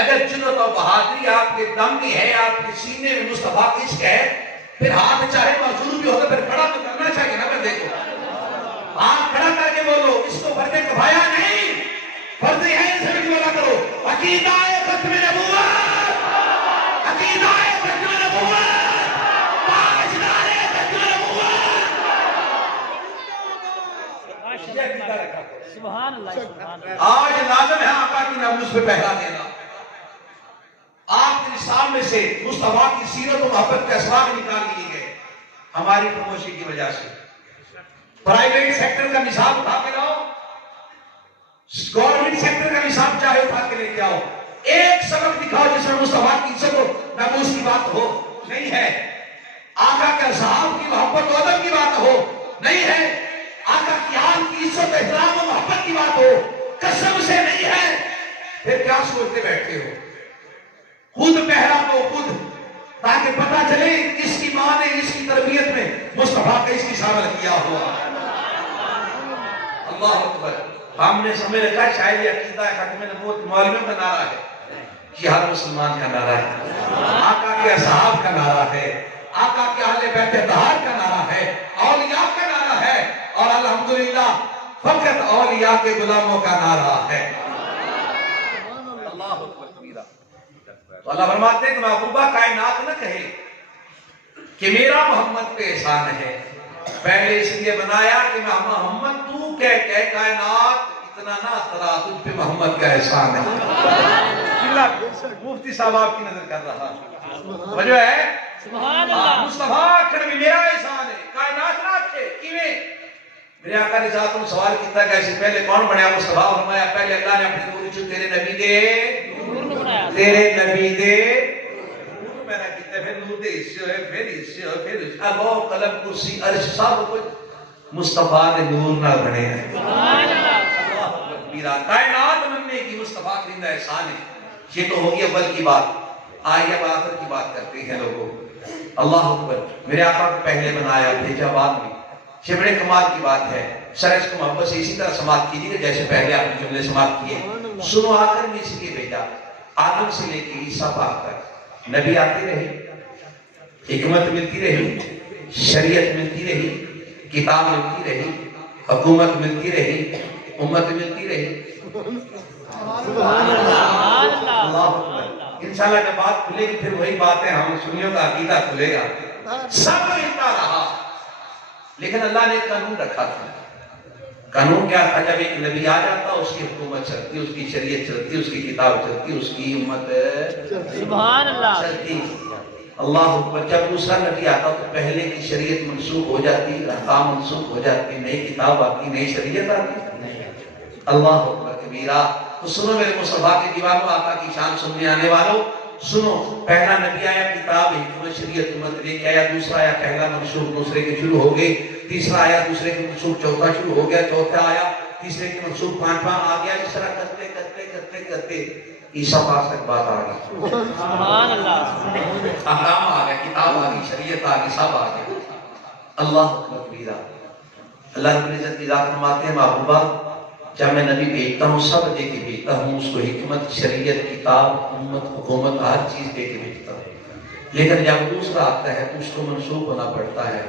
अगर जुर्रत और बहादुरी आपके दम में है आपके सीने में मुस्तफा की इश्क है फिर हाथ चाहे मजबूर भी होगा फिर खड़ा तो करना चाहिए ना। फिर देखो हाथ खड़ा करके बोलो इसको फर्ज़े किफ़ाया नहीं फर्ज़े ऐन समझ बोला करो। अकीदा खत्म नबूवत आज लाज़िम है आका की नामूस पे पहरा देना। आपके निसाब में से मुस्तफा की सीरत और मोहब्बत के असबाब निकाल लिए गए हमारी प्रमोशन की वजह से। प्राइवेट सेक्टर का निसाब उठा के लाओ गवर्नमेंट सेक्टर का निसाब चाहे उठा के लेके आओ एक सबक दिखाओ जिसमें मुस्तफा की इज्जत और नामूस की बात हो नहीं है। आका के असहाब की मोहब्बत और अदब की बात हो नहीं है। आका की आल की इज्जत एहतराम और मोहब्बत की बात हो कसम से नहीं है। फिर क्या सोचते बैठे हो खुद पहरा दो खुद ताकि पता चले इसकी मां ने इसकी तरबियत में मुस्तफा का इसकी शामिल किया हुआ। अल्लाह अकबर। हमने समझ रखा शायद ये अकीदा खत्म नबूवत मौलवियों का नारा है कि हर मुसलमान का नारा है आका के असहाब का नारा है आका के अहले बैत अतहार का नारा है औलिया का नारा है और अल्हम्दुलिल्लाह फकत औलिया के गुलामों का नारा है। अल्लाह तो अल्लाह फरमाते हैं कि महबूबा कायनात न कहे कि मेरा मोहम्मद पे एहसान है पहले इसलिए बनाया कि मैं मोहम्मद तू कह कायनात इतना ना तरा तुझ पे मोहम्मद का एहसान है। मुफ्ती साहब आपकी नजर कर रहा वजह है मुस्तफा आखण भी मेरा एहसान है कायनात ना आखे किवें मेरे आका ने साथ में सवाल किया कैसे पहले कौन बनया मुस्तफा फरमाया पहले अल्लाह ने अपनी नूर चो तेरे नबी दे नूर बनाया तेरे नबी दे नूर मैंने किया फिर नूर दे हिस्से होए फिर अल्लाह कलम कुर्सी अर्श सब कुछ मुस्तफा ने नूर ना बने हैं सुभान अल्लाह मेरा कायनात बनने की मुस्तफा का एहसान है ये तो होगी अव्वल की बात आइए अब आखिर की बात करते हैं लोगों अल्लाह अकबर मेरे आका को पहले बनाया भेजा बाद में ये बड़े कमाल की बात है सर इसको मोहब्बत से इसी तरह समाप्त कीजिए जैसे पहले आपने जुमले समाप्त किए सुनो आखिर में इसलिए भेजा आदम से लेके ईसा पाक तक नबी आते रहे हिकमत मिलती रही शरीयत मिलती रही किताब मिलती रही हुकूमत मिलती रही उम्मत मिलती रही इंशाल्लाह जब बात खुलेगी फिर वही बातें हम सुनियों का अकीदा खुलेगा सब मिलता रहा लेकिन अल्लाह ने एक कानून रखा था कानून क्या था जब एक नबी आ जाता उसकी हुकूमत चलती उसकी शरीयत चलती उसकी किताब चलती उसकी उम्मत सुभान अल्लाह चलती अल्लाह अकबर जब दूसरा नबी आता तो पहले की शरीयत मनसूख हो जाती अहकाम मनसूख हो जाती नई किताब आती नई शरीयत आती अल्लाह अकबर कबीरा तो सुनो मेरे मुस्तफा के दीवानों आका की शान सुनने आने वालों सुनो पहला नबी आया किताब हिकमत शरीयत उम्मत लेके आया दूसरा आया पहला मनसूख दूसरे के शुरू हो गए तीसरा आया दूसरे के मनसूख चौथा शुरू हो गया चौथा आया तीसरे के मनसूख पांचवा आ गया इस तरह करते करते करते करते ईसा पाक तक बात आ गई सुभान अल्लाह अहकाम आ गया किताब आ गई शरीयत आ गई सब आ गया अल्लाह अकबर कबीरा अल्लाह रब्बुल इज्जत की जात फरमाते हैं महबूबा जब मैं नबी भेजता हूँ सब दे के भेजता हूँ उसको हिकमत शरीयत किताब उम्मत हुकूमत हर चीज दे के भेजता हूँ लेकिन जब दूसरा आता है तो उसको मनसूख होना पड़ता है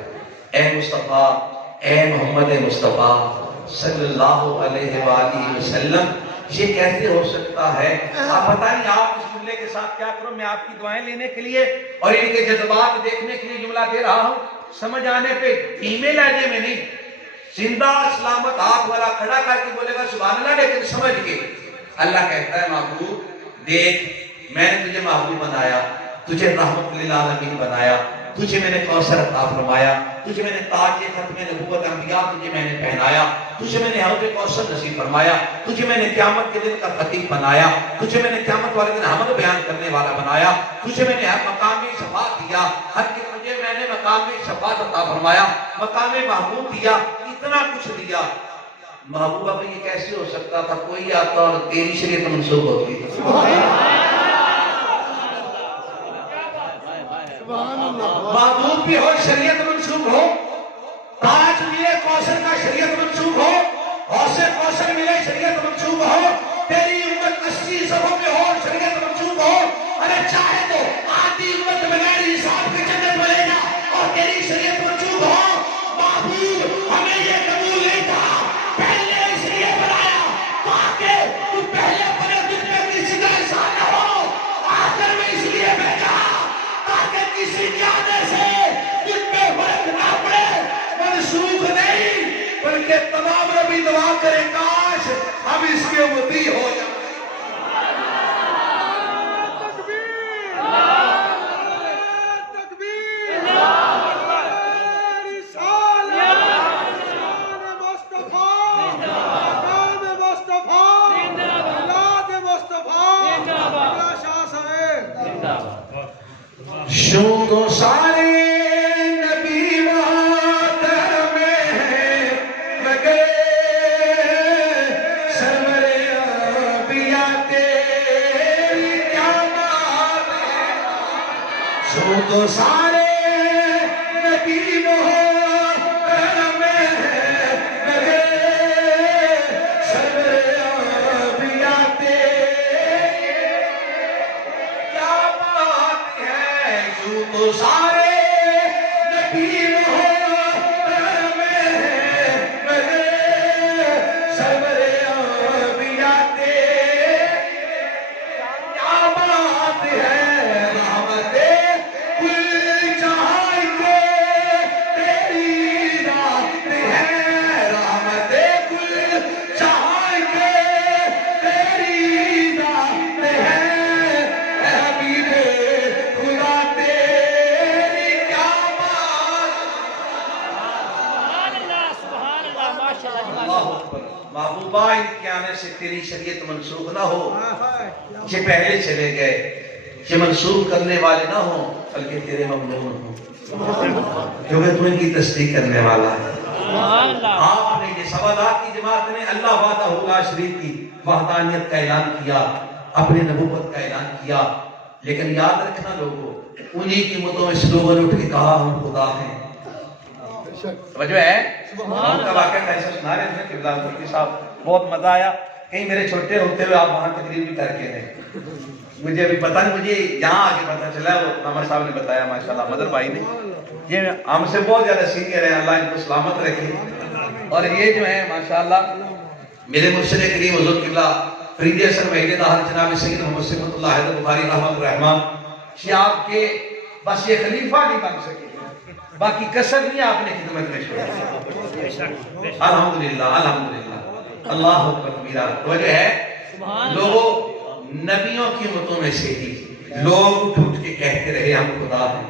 ए मुस्तफा ए मोहम्मद मुस्तफा सल्लल्लाहु अलैहि वसल्लम ये कैसे हो सकता है आप बताइए आप इस जुमले के साथ क्या करो मैं आपकी दुआएं लेने के लिए और इनके जज्बात देखने के लिए जुमला दे रहा हूँ समझ आने पे धीमे लहजे में नहीं जिंदा सलामत हाथ वाला खड़ा करके बोलेगा सुभान अल्लाह लेकिन समझ के अल्लाह कहता है महबूब देख मैंने तुझे महबूब बनाया तुझे रहमत लिल आलमीन बनाया तुझे मैंने कौसर अता फरमाया तुझे मैंने ताज खत्म नबूवत अंबिया तुझे मैंने पहनाया तुझे मैंने हौज़ कौसर नसीब फरमाया तुझे मैंने क़यामत के दिन का खतीब बनाया तुझे मैंने क़यामत वाले दिन हमद बयान करने वाला बनाया तुझे मैंने हर मकाम में शफाअत दिया हर के तुझे मैंने मकाम में शफाअत अता फरमाया मकाम में महबूब दिया इतना कुछ दिया महबूबा पे ये कैसे हो सकता था कोई आता और तेरी शरीयत मनसूख होती महबूब भी हो शरीयत मनसूख हो ताज मिले कौशल का शरीयत मनसूख हो हौसले कौशल मिले शरीयत मनसूख हो तेरी उम्मत 80 सफों में हो शरीयत मनसूख हो अरे चाहे तो आधी उम्मत बगैर हिसाब के जन्नत में ले जा और तेरी शरीयत मनसूख हो महबूब हमें ये कबूल नहीं था पहले इसलिए बनाया ताकि तू पहले बने तुझ पे किसी का एहसान न हो आखिर में इसलिए भेजा ताकि किसी के आने से तुझ पे फर्क ना पड़े मनसूख नहीं बल्कि तमाम नबी दुआ करे काश हम इसके उम्मती हो जाए तो सारे नबी मातर में लगे सरवरे अंबिया तेरी क्या बात है तो सारे नबी मातर में लगे सरवरे अंबिया तेरी क्या बात है तो सारे नबी मोहम्मद में लगे सरवरे अंबिया तेरी क्या बात है रहमते कुल जहां के तेरी रात है रहमते कुल जहां के तेरी रात है हबीबे खुदा तेरी शरीयत मनसूख ना हो, ये पहले चले गए, ये मनसूख करने वाले ना हो बल्कि तेरे ममनून हो, क्योंकि तू इनकी तस्दीक करने वाला है। आपने ये सवालात की जमात ने अल्लाह वाहदहू ला शरीक की वहदानियत का ऐलान किया, अपने नबूवत का ऐलान किया, लेकिन याद रखना लोगों, उन्हीं की मुतों में से लोगों ने उठ के कहा हम खुदा हैं। समझ है उनका वाकया कैसे सुना रहे थे किबला मुफ्ती साहब, बहुत मजा आया। कहीं मेरे छोटे होते हुए आप वहां तकरीर भी करके गए, मुझे अभी पता नहीं, मुझे यहाँ आके पता चला, वो नामर साहब ने बताया माशाल्लाह, मदर भाई ने, ये हमसे बहुत ज्यादा सीनियर है, अल्लाह इनको सलामत रखे। और ये जो है माशाल्लाह मेरे मुर्शिद करीम हुजूर किबला फरीद हसन वहीद दाहर जनाब सैयद मोहम्मद सिमतुल्लाह हैदर बुखारी रहमान, ये आपके बस ये खलीफा नहीं बन सके, बाकी कसर नहीं आपने खिदमत में छोड़ी। अल्हम्दुलिल्लाह अल्हम्दुलिल्लाह, अल्लाह अकबर कबीरा। वजह है लोगों, नबियों की उम्मतों में से ही लोग उठ उठ के कहते रहे हम खुदा हैं।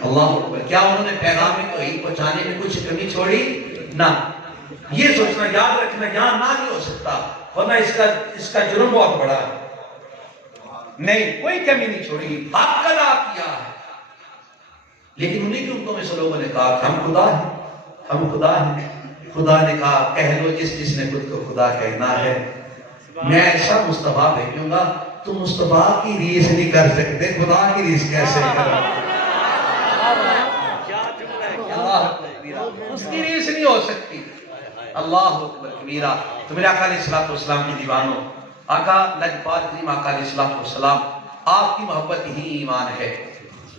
अल्लाह अकबर, क्या उन्होंने पैगाम में तौहीद पहुंचाने में कुछ कमी छोड़ी? ना। ये सोचना, याद रखना, यहाँ ना नहीं हो सकता, वरना इसका जुर्म बहुत बड़ा है। नहीं, कोई कमी नहीं छोड़ी, हक अदा किया है। लेकिन उन्हीं की उम्मतों में से लोगों ने कहा हम खुदा हैं, हम खुदा हैं। खुदा ने कहा कह लो जिसने खुद को खुदा कहना है, मैं ऐसा मुस्तफा भेजूंगा तुम मुस्तफा की रीस नहीं कर सकते, खुदा की रीस कैसे करो? उसकी रीस नहीं हो सकती। अल्लाह अकबर कबीरा। तो मेरे आका अलैहिस्सलातु वस्सलाम की दीवानों, आका लजपाल करीम आका अलैहिस्सलातु वस्सलाम, आपकी मोहब्बत ही ईमान है।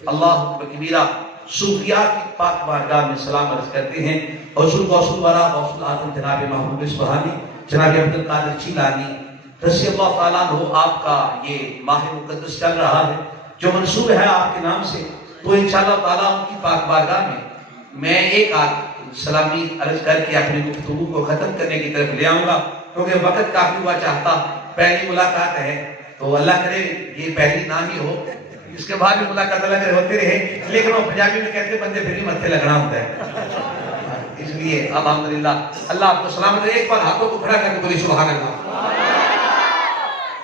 अल्लाह अकबर कबीरा। सूफिया की पाक बारगाह में सलाम अर्ज करते हैं हुजूर गौसुल वरा गौसुल आजम जनाब महबूब सुबहानी जनाब अब्दुल कादिर जीलानी रज़ी अल्लाह तआला अन्हु, आपका ये माह मुक़द्दस चल रहा है जो मंसूब है आपके नाम से, तो इंशाअल्लाह ताला उनकी पाक बारगाह में मैं एक सलामी अर्ज करके अपनी गुफ्तगू को खत्म करने की तरफ ले आऊंगा, क्योंकि वक्त काफी हुआ चाहता, पहली मुलाकात है, तो अल्लाह करे ये पहली ना ही हो, इसके बाद भी मुलाकात अल्लाह करे होते रहे। लेकिन वो पंजाबी में कहते बंदे फिर भी मत्थे लगना होता है, इसलिए अल्हम्दुलिल्लाह अल्लाह आपको सलामत। एक बार हाथों को खड़ा करके बोली सुभान अल्लाह,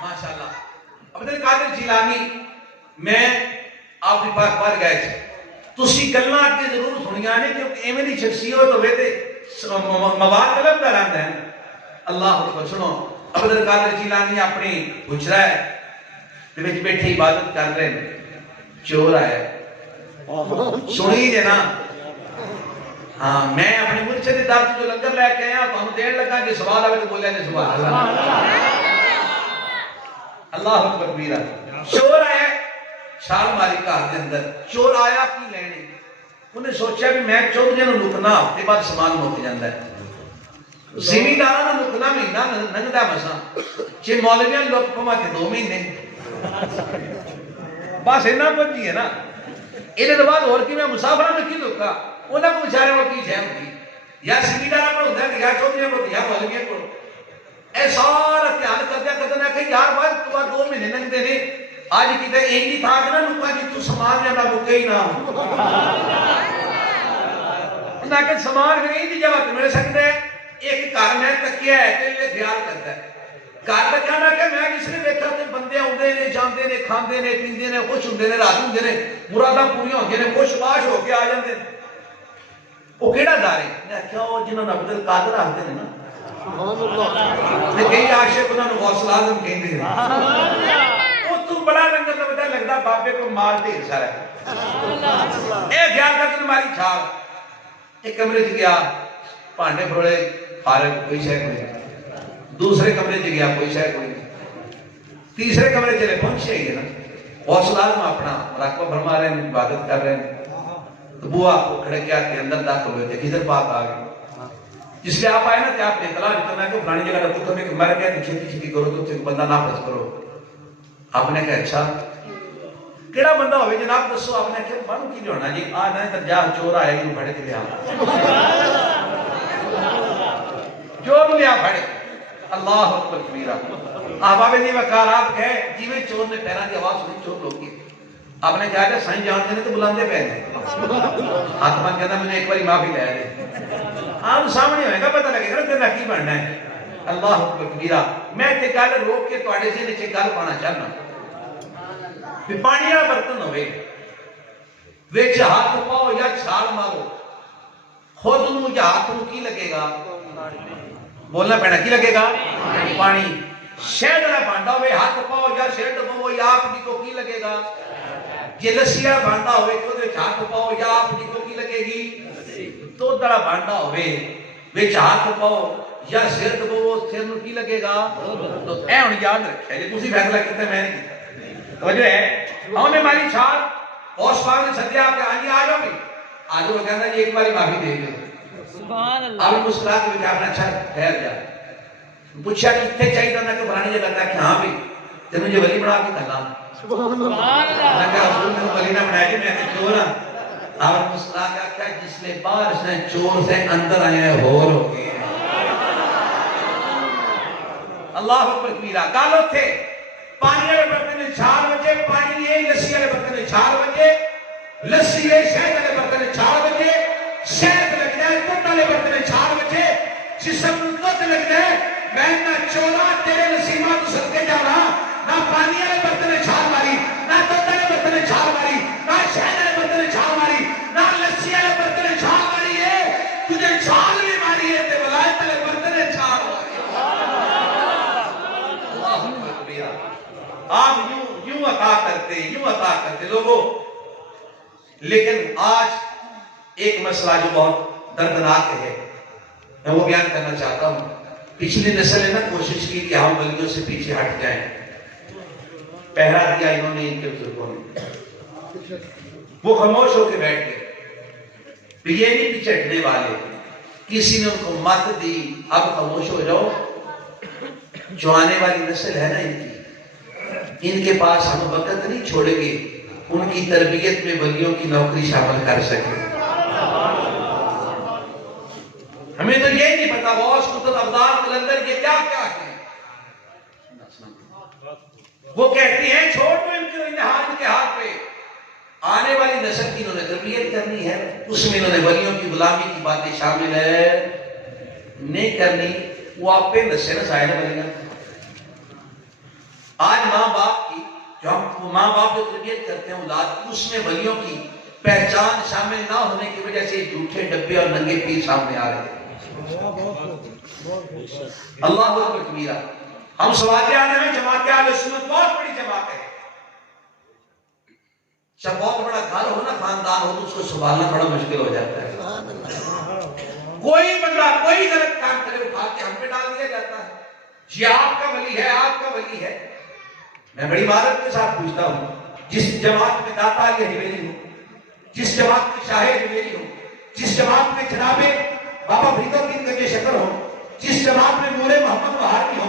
माशाअल्लाह। अब्दुल कादिर जिलानी, मैं आपकी पाक बार गए थे, तुसी गल्लां अगे जरूर सुनिया ने, क्योंकि एवें दी शख्सियत होवे ते मवाद तलब दा रहंदा है। अल्लाह अकबर। सुनो, अब्दुल कादिर जिलानी अपनी हुजरा है ते विच बैठे इबादत कर रहे हैं, चोर आया, सुनी जे ना। हाँ, मैं अपने मुर्शिद दे दर जो लंगर लेके आया तुहानू देण लगा, जे सवाल आवे तो बोले ने सुभान अल्लाह। अल्लाह अकबर कबीरा। चोर आया, छाल मारी घर के अंदर, चोर आया की लेने, उन्हें सोचा भी मैं चौधरी नूं लुकना, हफ्ते बाद समान मुक जाता है। जिमीदारां नूं लुकना महीना लंघदा मसा, जे मौलवियां लुक पवा ते 2 महीने, बस इन्ना पहुंची है ना। इहदे तो बाद होर कि मैं मुसाफिरां नूं की लुका, उन्हां को बेचारे को की शय होंदी, या जिमीदारां को हुंदा या चौधरी को या मौलवियां को। ए सारा ध्यान करदे करदे मैं कही यार बाद तो 2 महीने लंघदे ने, आज किते इंजी था कि ना लुका जितू समान ज्यादा मुके ही ना ना के समान फिर इंजी जगह मिल सकते। एक घर में तकिया है ते ख्याल करता है, घर तकिया ना के मैं जिसने देखा ते बंदे आउंदे ने जांदे ने खांदे ने पींदे ने खुश हुंदे ने रात हुंदे ने मुरादां पूरी होंदियां ने खुशबाश होके आ जांदे ने। ओ केड़ा दर है? मैं क्या ओ जिन्हां नूं अब्दुल कादिर आखदे ने ना, सुभान अल्लाह, ते कई आशिक उन्हां नूं गौसुल आजम कहंदे ने। तू बड़ा लंगर तो पता लगता बाबे को माल ढेर सारा है। ख्याल कर तुम्हारी छाल। एक कमरे च गया, भांडे फरोले, फारग, कोई शय कोई। दूसरे कमरे च गया, कोई शय कोई। तीसरे कमरे चले पहुंचे ही ना, गौसुल आजम अपना मुराकबा फरमा रहे हैं, इबादत कर रहे हैं। तो बुआ को खड़े किया के अंदर दाखिल हुए थे, खिजर पाक आ गए। जिसलिए आप आए ना तो आपने इतला करना कि फलानी जगह का पुत्र में मर गया, तो छेती छेती करो, तो बंदा नाफज करो। आपने कहा अच्छा केड़ा बंदा होवे जनाब दसो। आपने कहा बानू की होना जी, आ ना दरजा चोर आया इनु फड़ के लिया, चोर लिया फड़। अल्लाह अकबर कबीरा। आबावे दी वकार आप कहे जिवें चोर ने पैरां दी आवाज सुनी चोर लोग गए। आपने कहा कि साईं जानते ने तो बुलांदे पे ने, हाथ बन कहंदा मैंने एक बारी माफी ले दे। आप सामने होएगा पता लगेगा ना तेरा की बनना है। अल्लाह अकबर कबीरा। मैं इत्थे गल रोक के तुहाडे ज़हन च गल पाना चाहना कि पानी वाला बर्तन होवे, विच हाथ पाओ या छाल मारो, खुद नूं या हाथ नूं की लगेगा? बोलना पैना, की लगेगा? पानी। शहद वाला भांडा होवे, हाथ पाओ या सिर डुबो या आप जी को की लगेगा? जे लस्सी वाला भांडा होवे तो विच हाथ पाओ या आप जी को की लगेगी? दूध वाला भांडा होवे, विच हाथ पाओ या सिर डुबो, सिर नूं की लगेगा? तो ऐ हुण याद रखिया जे तुसीं फैसला कीता, मैं नहीं कीता। वजह है हमने मारी छाल और पाक ने सद्या के आज आ जाओ भी आ जाओ, कहता जी एक बारी माफी दे दो। सुभान अल्लाह। आप मुस्कुरा के बेटा अपना अच्छा ठहर जा। पूछा कितने चाहिए ना कि फलानी जगह था कि हां भी तेन जो वली बना के कला। सुभान अल्लाह। मैं कहा हुजूर ने वली ना बनाया, मैं तो चोर हां। आप मुस्कुरा के क्या जिसने बाहर से चोर से अंदर आए हैं होर हो गए। अल्लाह अकबर कबीरा। गाल थे पानी वाले बर्तन में 4 बजे, पानी है लस्सी वाले बर्तन में 4 बजे, लस्सी है शहद वाले बर्तन में 4 बजे, शहद लग जाए दूध वाले बर्तन में 4 बजे, जिसम दूध लग जाए मैं ना 14 तेरे नसीबा तो सदके जाना, ना पानी वाले बर्तन में 4 मारी, ना दूध वाले बर्तन में 4 मारी, ना शहद वाले बर्तन में 4 मारी, ना लस्सी वाले बर्तन में 4 मारी है, तुझे 4 भी मारी है ते वलायत वाले बर्तन में 4 मारी। आप यूं अता करते लोगों। लेकिन आज एक मसला जो बहुत दर्दनाक है, मैं वो बयान करना चाहता हूं। पिछली नस्ल ने ना कोशिश की कि हम वलियों से पीछे हट जाएं, पहरा दिया इन्होंने, इनके बुजुर्गों ने, वो खामोश होकर बैठ गए, ये नहीं पीछे हटने वाले। किसी ने उनको मत दी, अब खामोश हो जाओ। जो आने वाली नस्ल है ना इनके पास हम वक्त नहीं छोड़ेंगे उनकी तरबियत में वलियों की नौकरी शामिल कर सके। हमें तो ये नहीं पता गौस कुतुब अब्दाल कलंदर ये क्या क्या है। वो कहती हैं छोड़ दो इनके हाथ पे। आने वाली नस्ल की इन्होंने तरबियत करनी है, उसमें इन्होंने वलियों की गुलामी की बातें शामिल है नहीं करनी। वो आप पे नशे न साया बनेगा। आज माँ बाप की जो तरबियत करते हैं औलाद की, उसमें वलियों की पहचान शामिल ना होने की वजह से झूठे डब्बे और नंगे पीर सामने आ रहे हैं। अल्लाह अकबर कबीरा। हम सवाते आने में जमात अहले सुन्नत बहुत बड़ी जमात है। जब बहुत बड़ा घर हो ना, खानदान हो, तो उसको संभालना थोड़ा मुश्किल हो जाता है। कोई बंदा कोई गलत काम करे उठा के हम पे डाल दिया जाता है, ये आपका वली है, आपका वली है। मैं बड़ी इबादत के साथ पूछता हूं, जिस जमात में दाता अली हवेली हो, जिस जमात में शाहे हवेली हो, जिस जमात में जनाबे बाबा फरीदुद्दीन गंजे शक्कर हो, जिस जमात में नूरे मोहम्मद बहारी हो,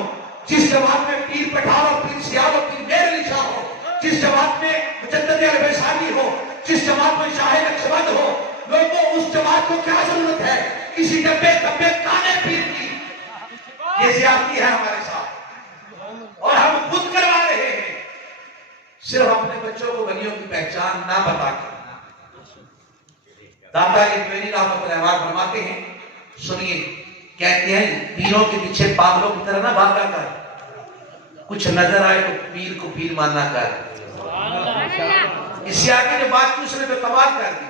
जिस जमात में पीर पठान और पीर सियाल और पीर मेर अली शाह हो, जिस जमात में मुजद्दिद अल-वैसाली हो, जिस जमात में शाहे नक्शबंद हो, लोगों उस जमात को क्या जरूरत है किसी डब्बे काने पीर की? ये ज्यादती है हमारे साथ और हम खुद करवा रहे हैं, सिर्फ अपने बच्चों को वलियों की पहचान ना बता के। दाता हवेली रहमतुल्लाह फरमाते हैं, सुनिए, कहते हैं पीरों के पीछे पागलों की तरह ना भागा कर, कुछ नजर आए तो पीर को पीर मानना कर। इससे आगे जो बात की उसने तो कमाल कर दी।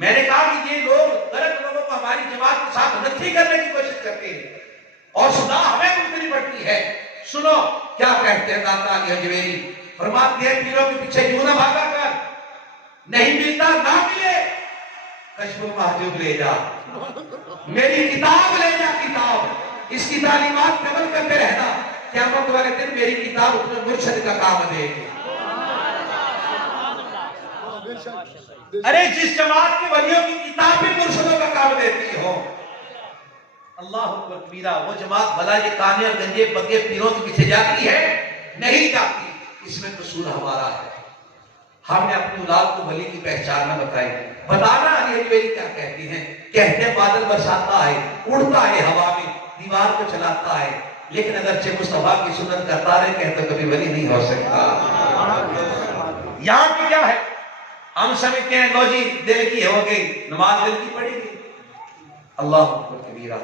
मैंने कहा कि ये लोग गलत लोगों को हमारी जमात के साथ नथी करने की कोशिश करते हैं और सदा हमें भुगतनी पड़ती है। सुनो क्या कहते हैं दाता अली हवेली, फरमाते हैं पीरों के पीछे यूं ना भागा कर, नहीं मिलता ना मिले कश्फुल महजूब ले जा, मेरी किताब ले जा, किताब इसकी तालीमात पे अमल करते रहना, क़यामत वाले दिन मेरी किताब अपने मुर्शिद का काम देगी। अरे जिस जमात के वलियों की किताब भी मुर्शिदों का काम देती हो, अल्लाह अकबर कबीरा, वो जमात भला ये काने और गंजे पगे पीरों के पीछे जाती है? नहीं जाती। इसमें कसूर हमारा है, हमने अपनी औलाद को वली की पहचान न बताई। बताना अली हवेली क्या कहती हैं, कहते हैं बादल बरसाता है, उड़ता है हवा में, दीवार को चलाता है, लेकिन अगर चे मुस्तफा की सुन्नत करता रहे कहते तो कभी वली नहीं हो सकता। यहाँ पे क्या है, हम समझते हैं लो जी दिल की हो गई, नमाज दिल की पड़ेगी। अल्लाह अकबर कबीरा।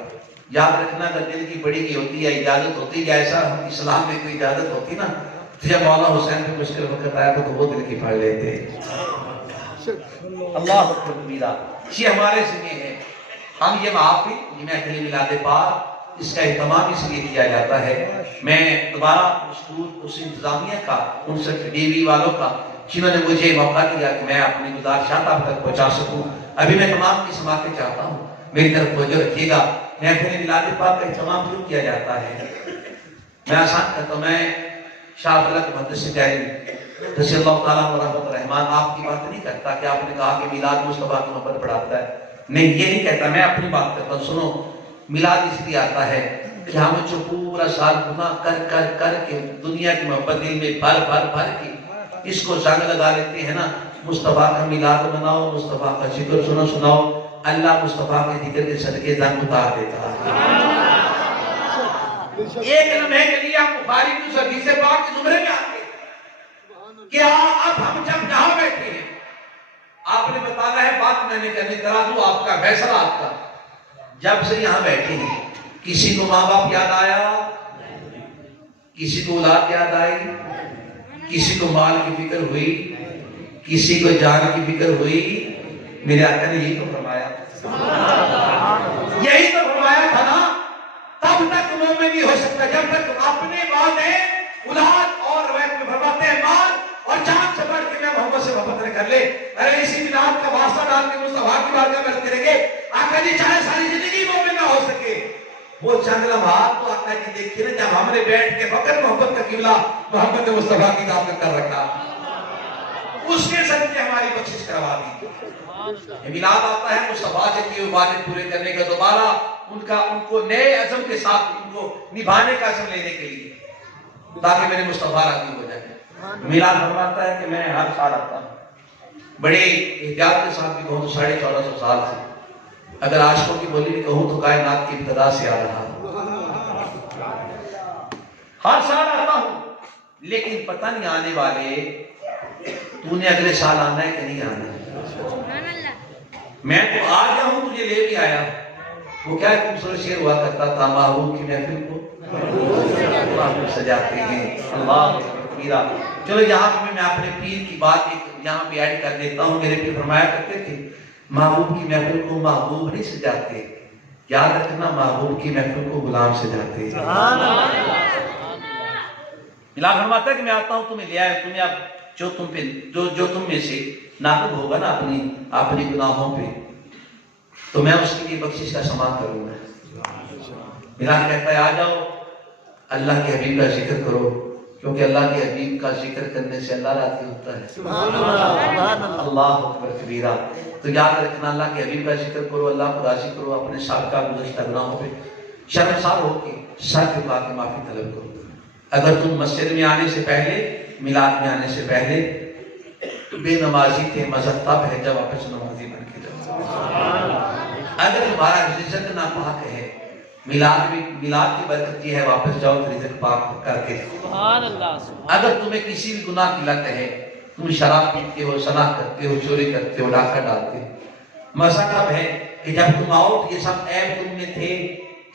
याद रखना, अगर दिल की बड़ी की होती है इजाजत होती है, ऐसा इस्लाम में कोई इजाजत होती ना, तो जब मौला हुसैन पे मुश्किल वक्त आया तो वो दिल की फाड़ लेते। अल्लाह अकबर। ये हमारे ज़िम्मे है। हम ये महफिल, ये महफिल मिलाद पाक, इसका एहतमाम इसलिए किया जाता है। मैं दोबारा उस इंतजामिया का, उन सब डीवी वालों का जिन्होंने मुझे मौका दिया कि मैं अपनी गुजारिशात आप तक पहुंचा सकूं, अभी मैं तमाम की समाते चाहता हूँ, मेरी तरफ तवज्जो रखिएगा। महफिल मिलाद पाक का एहतमाम क्यों किया जाता है? मैं आसान करता हूँ। मैं शाह फलक मुहद्दिस रज़ियल्लाहु ताला अन्हु रहमान आपकी बात नहीं करता कि आपने कहा कि मिलाद मुस्तफा की मोहब्बत बढ़ाता है, नहीं ये नहीं कहता, मैं अपनी बात करता हूँ। सुनो, मिलाद इसलिए आता है कि हम जो पूरा साल गुनाह कर कर कर के दुनिया की मोहब्बत दिल में भर भर भर के इसको जंग लगा लेते हैं ना, मुस्तफा का मिलाद मनाओ, मुस्तफा का जिक्र सुनो सुनाओ, अल्लाह मुस्तफा के जिक्र के सदके जंग उतार देता है। एक लम्हे के लिए आप बुखारी की उस हदीस पाक के जुमरे में आते कि अब हम जब यहाँ बैठे हैं, आपने बताना है, बात मैंने करनी, करा दूं आपका फैसला आपका। जब से यहाँ बैठे हैं, किसी को माँ बाप याद आया, किसी को औलाद याद आई, किसी को माल की फिक्र हुई, किसी को जान की फिक्र हुई? मेरे आका ने यही तो फरमाया, यही तो फरमाया था ना, तब तक मोमिन नहीं हो सकता जब तक अपने वादे औलाद और फरमाते हैं माल और जान से बढ़ के मैं मोहब्बत से मोहब्बत न कर ले। अरे इसी मिलाद का वास्ता डाल के मुस्तफा की बारगाह में करेंगे, आका जी चाहे सारी जिंदगी मोमिन ना हो सके, वो चंद लम्हात तो आका जी देखिए ना, जब हमने बैठ के फकत मोहब्बत का किबला मोहब्बत मुस्तफा की दावत कर रखा, उसके सदके हमारी बख्शिश करवा दी। मिलाद आता है मुस्तफा से किए वादे पूरे करने का, दोबारा उनको नए अज़म के साथ उनको निभाने का अज़म लेने के लिए, ताकि मेरे मुस्तफा राज़ी हो जाए। मिलाद फरमाता है कि मैं हर साल आता हूँ, बड़े एहतियात के साथ भी कहूँ तो 1450 साल से, अगर आशिकों की बोली भी कहूँ तो कायनात की इब्तिदा से आ रहा हूँ। हर साल आता हूँ, लेकिन पता नहीं आने वाले तूने अगले साल आना है कि नहीं आना है। मैं तो आ गया हूँ, तुझे ले भी आया। वो क्या खूबसूरत शेर हुआ करता था, महबूब की महफिल को सजाते हैं। अल्लाह मीरा। चलो यहाँ पे मैं अपने पीर की बात एक यहाँ पे ऐड कर देता हूँ। मेरे पीर फरमाया करते थे, महबूब की महफिल को महबूब नहीं सजाते, याद रखना महबूब की महफिल को गुलाम सजाते। मिलाद फरमाता है कि मैं आता हूँ, तुम्हें ले आया, तुम्हें अब जो तुम में से नाकब होगा ना अपनी गुनाहों पे, तो मैं उसके लिए बख्शिश का समान करूंगा। मिलाद कहता है आ जाओ, अल्लाह के हबीब का जिक्र करो, क्योंकि अल्लाह के हबीब का जिक्र करने से अल्लाह राज़ी होता है। अल्लाह अकबर कबीरा। तो याद रखना, अल्लाह के हबीब का जिक्र करो, अल्लाह को राज़ी करो, अपने साबिक़ा गुज़श्ता गुनाहों पे शर्मसार होके सर झुका के माफी तलब करो। अगर तुम मस्जिद में आने से पहले, मिलाद में आने से पहले बेनमाजी थे, मज़हब तब है जब वापस नमाजी बन के जाओ। अगर तुम्हारा रिज़्क़ नापाक है, मिलाद की बरकत ये है, वापस जाओ तो रिज़्क़ पाक करके। अगर तुम्हें किसी भी गुनाह की लत है, तुम शराब पीते हो, सना करते हो, चोरी करते हो, डाका डालते हो, मज़ा तब है कि जब तुम आओ तो ये सब ऐब तुम में थे,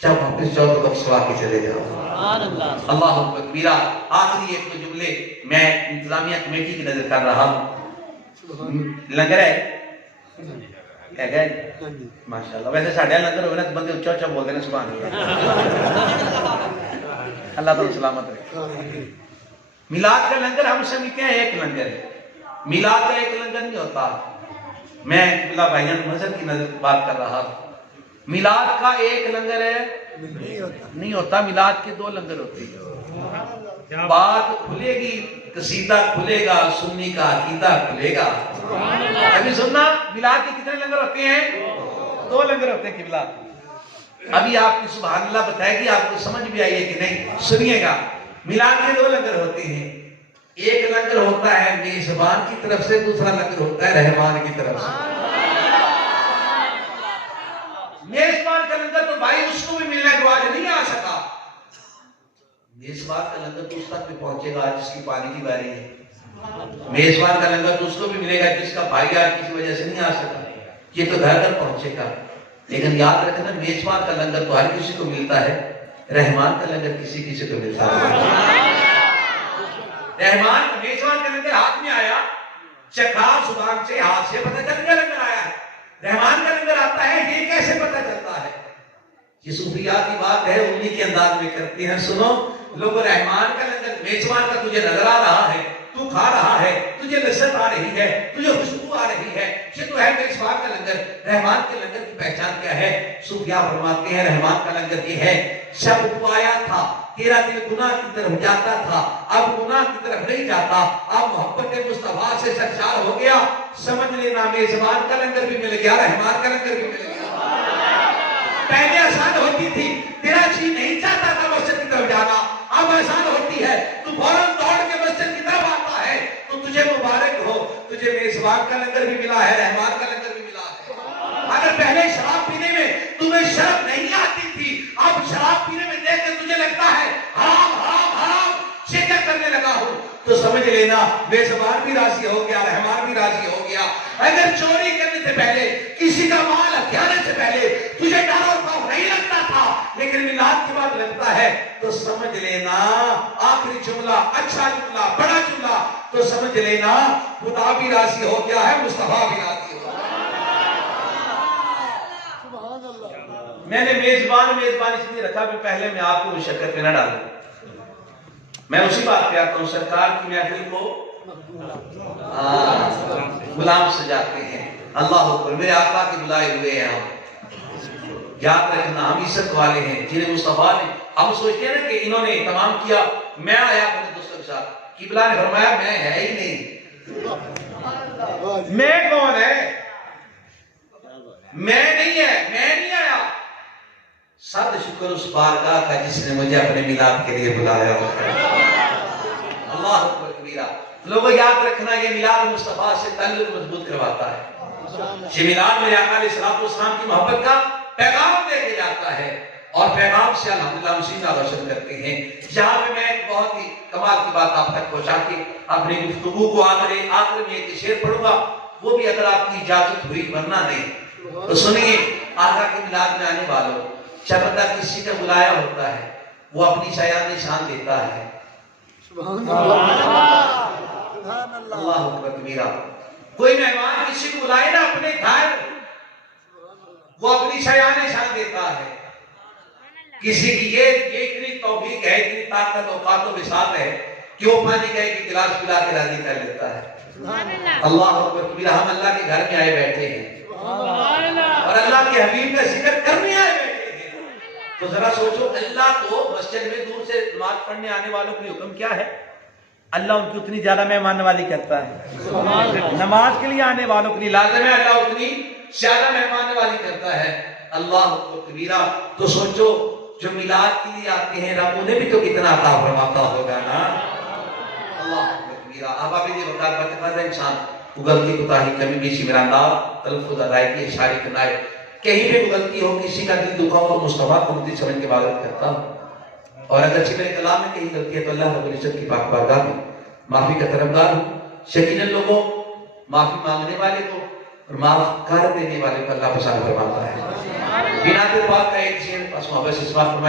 जब वापस जाओ तो बख्शवा के चले जाओ। अल्लाह अकबर कबीरा। आखिरी एक जुमले मैं इंतजामिया कमेटी की नजर कर रहा हूँ। लंगर है माशाल्लाह। वैसे साढ़े लंगर हो ना तो बंदे उच्चा उच्चा बोलते हैं सुभान अल्लाह। अल्लाह तो सलामत रहे। मिलाद का लंगर हम समझते हैं एक लंगर है, मिलाद का एक लंगर नहीं होता। मैं किबला भाईजान मजहब की नजर बात कर रहा हूँ। मिलाद का एक लंगर है नहीं होता, मिलाद के दो लंगर होते हैं। बात खुलेगी, कसीदा खुलेगा, सुन्नी का अकीदा खुलेगा। अभी सुनना, मिलाद के कितने लंगर होते हैं? दो लंगर होते हैं किबला। अभी आपकी सुभान अल्लाह बताएगी, आपको समझ भी आई है कि नहीं, सुनिएगा। मिलाद के दो लंगर होते हैं। एक लंगर होता है मेजबान की तरफ से, दूसरा लंगर होता है रहमान की तरफ से। मेजबान का लंगर तो भाई उसको भी मिलने के बाद नहीं आ सका। मेजबान का लंगर तो उस तक भी पहुंचेगा जिसकी पानी की बारी है। मेजबान का लंगर तो उसको भी मिलेगा जिसका भाई आज किसी वजह से नहीं आ सका, ये तो घर घर पहुंचेगा। लेकिन याद रखना, मेजबान का लंगर तो हर किसी को मिलता है, रहमान का लंगर किसी किसी को मिलता है। रहमान मेजबान का लंगर हाथ में आया, चखा जुबान से, हाथ से पता चल गया लंगर आया है। रहमान का लंगर आता है, ये कैसे पता चलता है? ये सूफिया की बात है, उन्हीं के अंदाज में करते हैं। सुनो लोग, रहमान का लंगर, मेजबान का तुझे नजर आ रहा है, तू खा रहा है, तुझे लज्जत आ रही है, तुझे खुशबू आ रही है, ये तो है मेजबान का लंगर। रहमान के लंगर की पहचान क्या है? सूफिया फरमाते हैं रहमान का लंगर ये है, जब तू आया था तेरा दिल गुनाह की तरफ जाता था, अब गुनाह की तरफ नहीं जाता, अब मोहब्बत मुस्तफा से सरशार हो गया। समझ लेना, मेजबान का लंगर भी मिल गया, रहमान का लंगर भी मिल गया। पहले आसान होती थी, तेरा जी नहीं चाहता था मस्जिद की तरफ जाना, अब आसान होती है, तू फौरन दौड़ के मस्जिद की तरफ आता है, तो तुझे मुबारक हो, तुझे मेजबान का लंगर भी मिला है, रहमान का लंगर भी मिला है। अगर पहले शराब पीने में तुम्हें शर्म नहीं आती थी, अब शराब पीने में देख के तुझे लगता है हराम हराम हराम, शिकत करने लगा हूं, तो समझ लेना मेजबान भी राजी हो गया, रहमान भी राजी हो गया। अगर चोरी करने से पहले, किसी का माल हथियाने से पहले तुझे डर और खौफ नहीं लगता था, लेकिन मिलाद के बाद लगता है, तो समझ लेना आखिरी जुमला अच्छा जुमला, बड़ा जुमला, तो समझ लेना खुदा भी राजी हो गया है, मुस्तफा भी राजी हो गया। मैंने मेजबान इसलिए रखा कि पहले मैं आपको मुशक्कत में न डालूं। मैं उसी बात पे आता हूं, सरकार की महफिल को गुलाम सजाते हैं। अल्लाह अकबर, मेरे आका के बुलाए हुए हैं हम। याद रखना, हम इज्जत वाले हैं जिन्हें मुस्तफा ने, हम सोचते हैं ना कि इन्होंने तमाम किया, मैं आया अपने दोस्तों के साथ, किबला ने फरमाया मैं है ही नहीं, मैं कौन है? मैं नहीं है, मैं नहीं आया। सद शुक्र उस बारगाह का जिसने मुझे अपने मिलाद के लिए बुलाया होगा। अल्लाह अकबर कबीरा। लोगों याद रखना, ये मिलाद मुस्तफा से ताल्लुक मजबूत करवाता है। ये मिलाद मेरे आका अलैहिस्सलाम की मोहब्बत का पैगाम देके जाता है, और पैगाम से अल्हम्दुलिल्लाह हम सीधा रोशन करते हैं। यहाँ पे मैं एक बहुत ही कमाल की बात आप तक पहुंचा के अपनी गुफ्तगू को आखिर में एक शेर पढ़ूंगा, वो भी अगर आपकी इजाजत हुई, वरना नहीं तो सुनिए। आका के मिलाद में आने वालों, जब बंदा किसी का बुलाया होता है, वो अपनी शायान शान देता है। अल्लाह अकबर कबीरा। कोई मेहमान किसी को बुलाए ना अपने घर, वो अपनी शायान शान देता है। किसी की ये इतनी तौफीक है, इतनी ताकत औकात और विसात है कि वो पानी का एक गिलास पिला के राजी कर लेता है। अल्लाह अकबर कबीरा। हम अल्लाह के घर में आए बैठे हैं और अल्लाह के हबीब का जिक्र करने आए बैठे हैं, तो जरा सोचो, अल्लाह को मस्जिद में दूर से नमाज पढ़ने आने वालों की हुक्म क्या है? अल्लाह उनकी उतनी ज्यादा मेहमान नवाजी करता है। नमाज के लिए आने वालों के लिए लाज़िम है, अल्लाह उतनी ज्यादा मेहमान नवाजी करता है। अल्लाह कबीरा। तो सोचो, जो मिलाद के लिए आते हैं, रब उन्हें भी तो कितना अता फरमाता होगा ना। अल्लाह कबीरा। अब आप ये वकार बता दें, इंसान गलती कोताही कमी बेशी मेरा अंदाज तलफ्फुज़ अदायगी इशारे कनाए, कहीं पे गलती हो, किसी का दिल दुखा हो, मुस्तफा को मुद्दी समझ के इबादत करता हूं। और अगर मेरे कलाम में कहीं गलती है तो अल्लाह रब्बुल इज्जत की पाक बारगाह में माफी का तरफदार हूं। यकीनन लोगों, माफी मांगने वाले को और माफ कर देने वाले को अल्लाह पसंद फरमाता है। बिना पाक का एक शेर बस मोहब्बत से इस बात